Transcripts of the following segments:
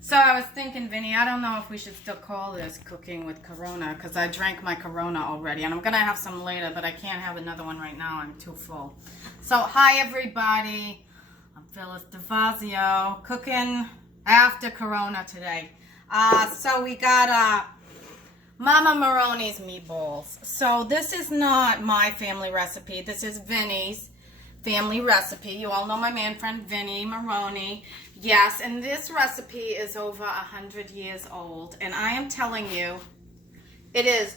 So I was thinking, Vinny, I don't know if we should still call this cooking with Corona because I drank my Corona already. And I'm going to have some later, but I can't have another one right now. I'm too full. So, hi, everybody. I'm Phyllis DeFazio, cooking after Corona today. So we got Mama Maroney's meatballs. So this is not my family recipe. This is Vinny's family recipe. You all know my man friend Vinny Maroney. Yes, and this recipe is over 100 years old. And I am telling you, it is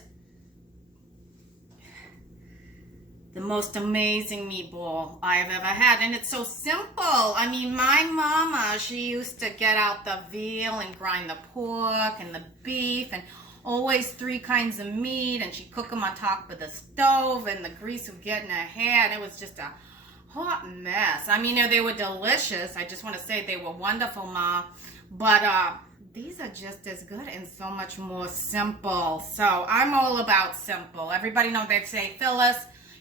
the most amazing meatball I've ever had. And it's so simple. I mean, my mama, she used to get out the veal and grind the pork and the beef and always 3 kinds of meat. And she'd cook them on top of the stove and the grease would get in her hair. And it was just a hot mess. I mean, they were delicious. I just want to say they were wonderful, Ma. But these are just as good and so much more simple. So I'm all about simple. Everybody knows, they say, Phyllis,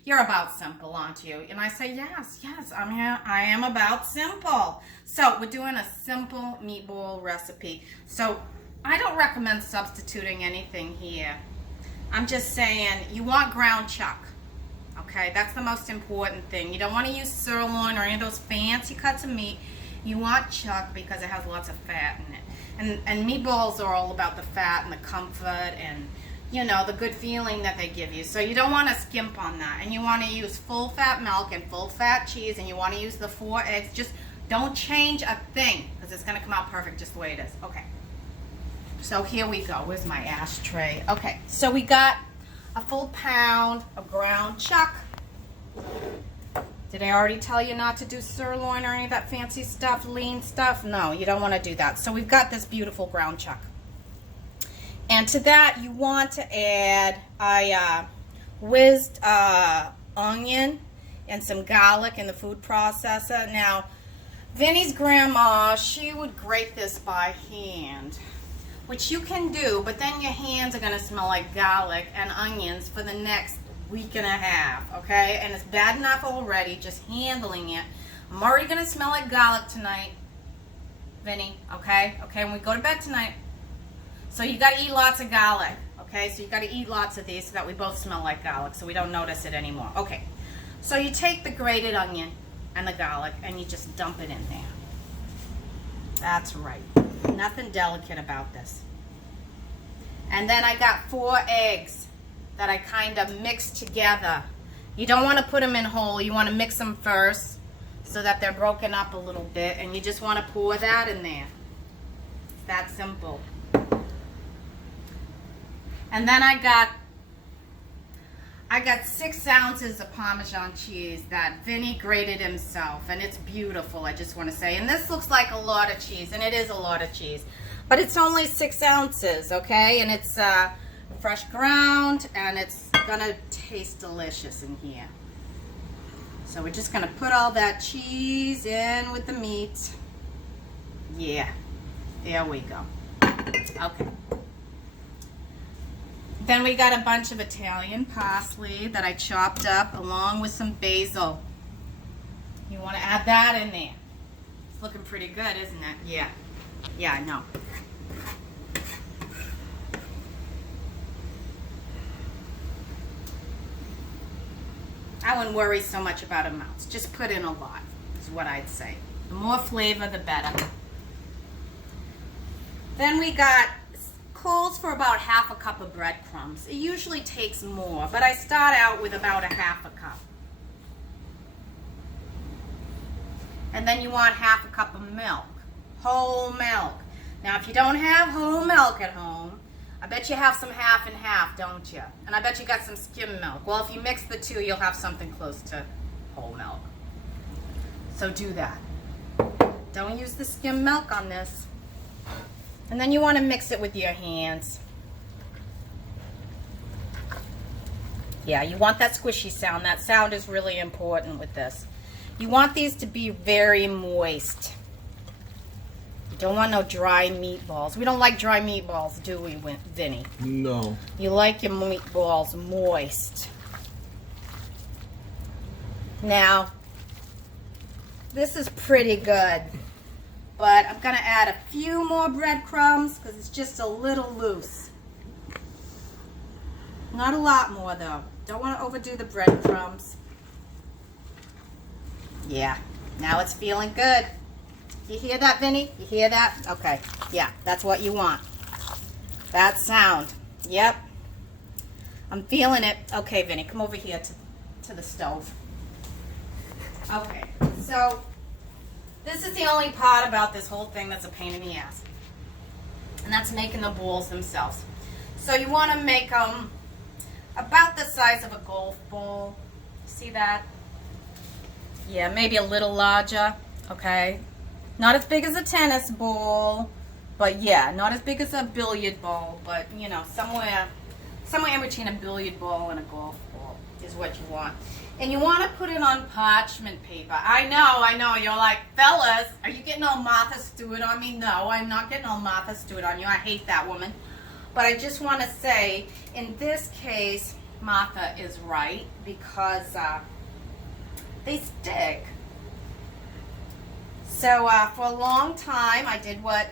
you're about simple, aren't you? And I say, yes, I am about simple. So we're doing a simple meatball recipe. So I don't recommend substituting anything here. I'm just saying, you want ground chuck. Okay, that's the most important thing. You don't want to use sirloin or any of those fancy cuts of meat. You want chuck because it has lots of fat in it. And meatballs are all about the fat and the comfort and, you know, the good feeling that they give you. So you don't want to skimp on that. And you want to use full fat milk and full fat cheese, and you want to use the 4 eggs. Just don't change a thing because it's going to come out perfect just the way it is. Okay. So here we go. Where's my ashtray? Okay, so we got a full pound of ground chuck. Did I already tell you not to do sirloin or any of that fancy stuff, lean stuff? No, you don't want to do that. So we've got this beautiful ground chuck. And to that, you want to add, I whizzed onion and some garlic in the food processor. Now, Vinny's grandma, she would grate this by hand, which you can do, but then your hands are going to smell like garlic and onions for the next week and a half, okay? And it's bad enough already just handling it. I'm already going to smell like garlic tonight, Vinny, okay? Okay, when we go to bed tonight. So you got to eat lots of garlic, okay? So you got to eat lots of these so that we both smell like garlic so we don't notice it anymore. Okay, so you take the grated onion and the garlic and you just dump it in there. That's right. Nothing delicate about this. And then I got 4 eggs that I kind of mixed together. You don't want to put them in whole. You want to mix them first so that they're broken up a little bit. And you just want to pour that in there. It's that simple. And then I got 6 ounces of Parmesan cheese that Vinny grated himself, and it's beautiful, I just want to say. And this looks like a lot of cheese, and it is a lot of cheese. But it's only 6 ounces, okay? And it's fresh ground, and it's gonna taste delicious in here. So we're just gonna put all that cheese in with the meat. Yeah, there we go. Okay. Then we got a bunch of Italian parsley that I chopped up along with some basil. You want to add that in there. It's looking pretty good, isn't it? Yeah. Yeah, I know. I wouldn't worry so much about amounts. Just put in a lot, is what I'd say. The more flavor, the better. Then we got calls for about 1/2 cup of breadcrumbs. It usually takes more, but I start out with about 1/2 cup. And then you want 1/2 cup of milk, whole milk. Now, if you don't have whole milk at home, I bet you have some half and half, don't you? And I bet you got some skim milk. Well, if you mix the two, you'll have something close to whole milk. So do that. Don't use the skim milk on this. And then you want to mix it with your hands. Yeah, you want that squishy sound. That sound is really important with this. You want these to be very moist. You don't want no dry meatballs. We don't like dry meatballs, do we, Vinny? No. You like your meatballs moist. Now, this is pretty good. But I'm going to add a few more breadcrumbs because it's just a little loose. Not a lot more though. Don't want to overdo the breadcrumbs. Yeah, now it's feeling good. You hear that, Vinny? You hear that? Okay, yeah, that's what you want. That sound. Yep. I'm feeling it. Okay, Vinny, come over here to the stove. Okay, so this is the only part about this whole thing that's a pain in the ass. And that's making the balls themselves. So you want to make them about the size of a golf ball. See that? Yeah, maybe a little larger. Okay. Not as big as a tennis ball, but yeah, not as big as a billiard ball, but you know, somewhere in between a billiard ball and a golf ball is what you want. And you want to put it on parchment paper. I know, you're like, Phyllis, are you getting all Martha Stewart on me? No, I'm not getting all Martha Stewart on you. I hate that woman. But I just want to say, in this case, Martha is right, because they stick. So for a long time, I did what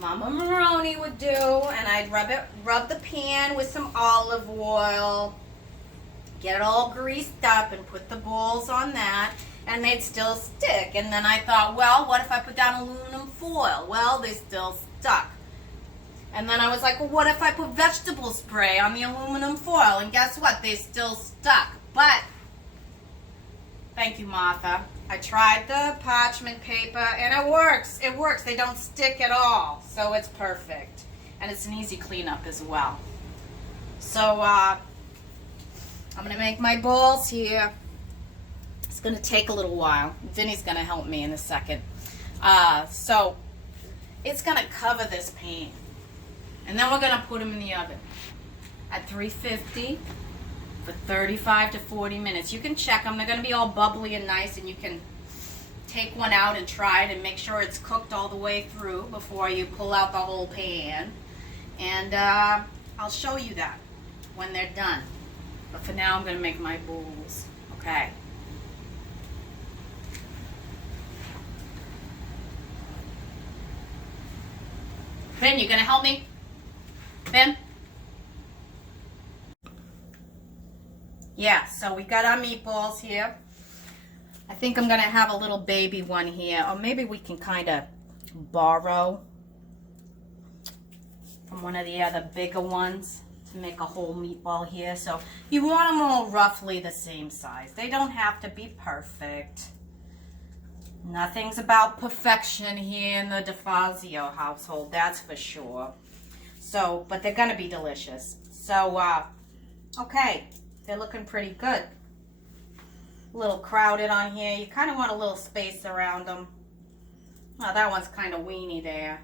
Mama Maroney would do, and I'd rub the pan with some olive oil, get it all greased up, and put the balls on that, and they'd still stick. And then I thought, well, what if I put down aluminum foil? Well, they still stuck. And then I was like, well, what if I put vegetable spray on the aluminum foil? And guess what? They still stuck. But, thank you, Martha. I tried the parchment paper, and it works. It works. They don't stick at all. So it's perfect. And it's an easy cleanup as well. So, I'm going to make my balls here. It's going to take a little while. Vinny's going to help me in a second. So, it's going to cover this pan. And then we're going to put them in the oven at 350 for 35 to 40 minutes. You can check them. They're going to be all bubbly and nice, and you can take one out and try it and make sure it's cooked all the way through before you pull out the whole pan. And I'll show you that when they're done. But for now, I'm going to make my balls. Okay. Ben, you going to help me? Ben? Yeah, so we got our meatballs here. I think I'm going to have a little baby one here. Or maybe we can kind of borrow from one of the other bigger ones to make a whole meatball here. So you want them all roughly the same size. They don't have to be perfect. Nothing's about perfection here in the DeFazio household, that's for sure. So, but they're going to be delicious. So, okay, they're looking pretty good. A little crowded on here. You kind of want a little space around them. Oh, that one's kind of weeny there.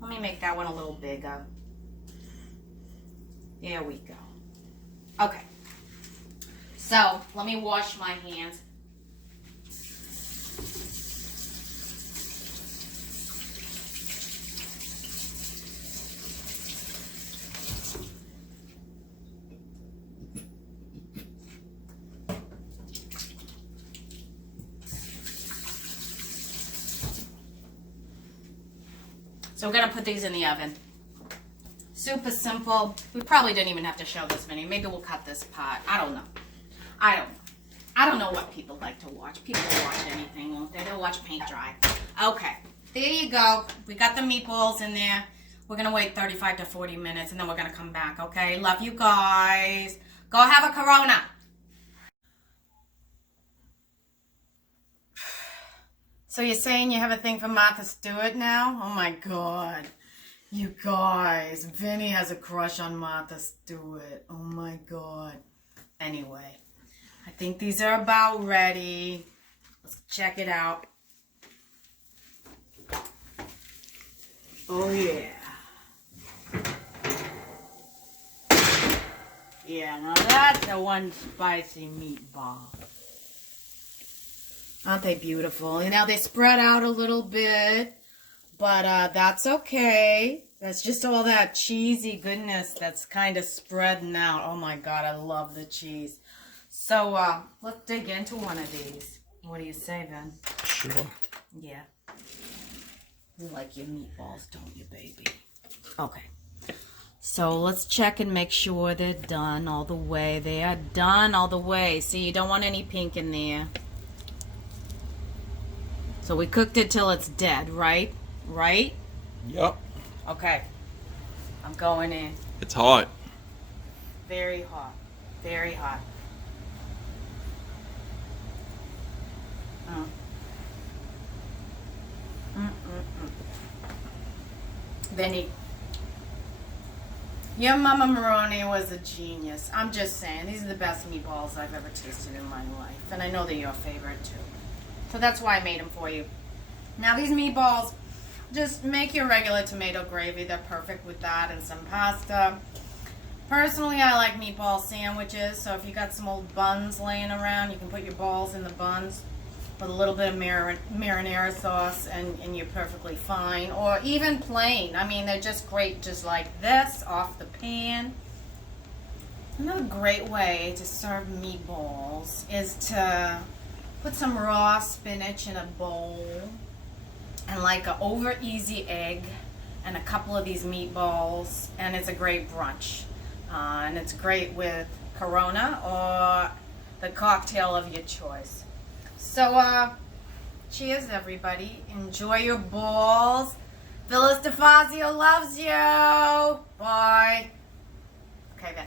Let me make that one a little bigger. There we go. Okay. So, let me wash my hands. So we're going to put these in the oven. Super simple. We probably didn't even have to show this many. Maybe we'll cut this part. I don't know. I don't know what people like to watch. People will watch anything, won't they? They'll watch paint dry. Okay. There you go. We got the meatballs in there. We're going to wait 35 to 40 minutes, and then we're going to come back, okay? Love you guys. Go have a Corona. So you're saying you have a thing for Martha Stewart now? Oh my God. You guys, Vinny has a crush on Martha Stewart. Oh my God. Anyway, I think these are about ready. Let's check it out. Oh yeah. Yeah, now that's the one spicy meatball. Aren't they beautiful? You know, they spread out a little bit, but that's okay. That's just all that cheesy goodness that's kind of spreading out. Oh my God, I love the cheese. So let's dig into one of these. What do you say, Ben? Sure. Yeah. You like your meatballs, don't you, baby? Okay. So let's check and make sure they're done all the way. They are done all the way. See, you don't want any pink in there. So we cooked it till it's dead, right? Right? Yep. Okay. I'm going in. It's hot. Very hot. Very hot. Vinny, your Mama Maroney was a genius. I'm just saying, these are the best meatballs I've ever tasted in my life. And I know they're your favorite too. So that's why I made them for you. Now these meatballs, just make your regular tomato gravy. They're perfect with that and some pasta. Personally, I like meatball sandwiches. So if you got some old buns laying around, you can put your balls in the buns with a little bit of marinara sauce and you're perfectly fine. Or even plain. I mean, they're just great just like this, off the pan. Another great way to serve meatballs is to put some raw spinach in a bowl and like an over easy egg and a couple of these meatballs, and it's a great brunch. And it's great with Corona or the cocktail of your choice. So, cheers everybody. Enjoy your balls. Phyllis DeFazio loves you. Bye. Okay, then.